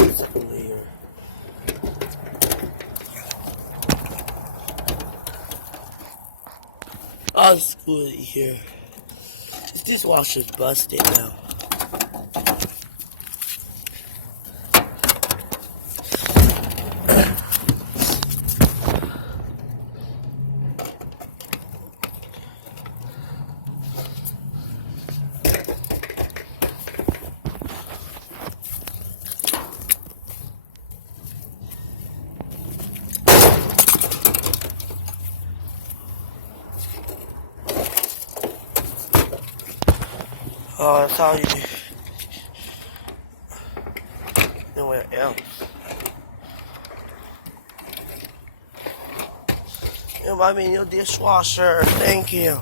It's clear. I'll screw it here. This dishwasher's busted now. Oh, that's all you do. Nowhere else. You buy me a new dishwasher. Thank you.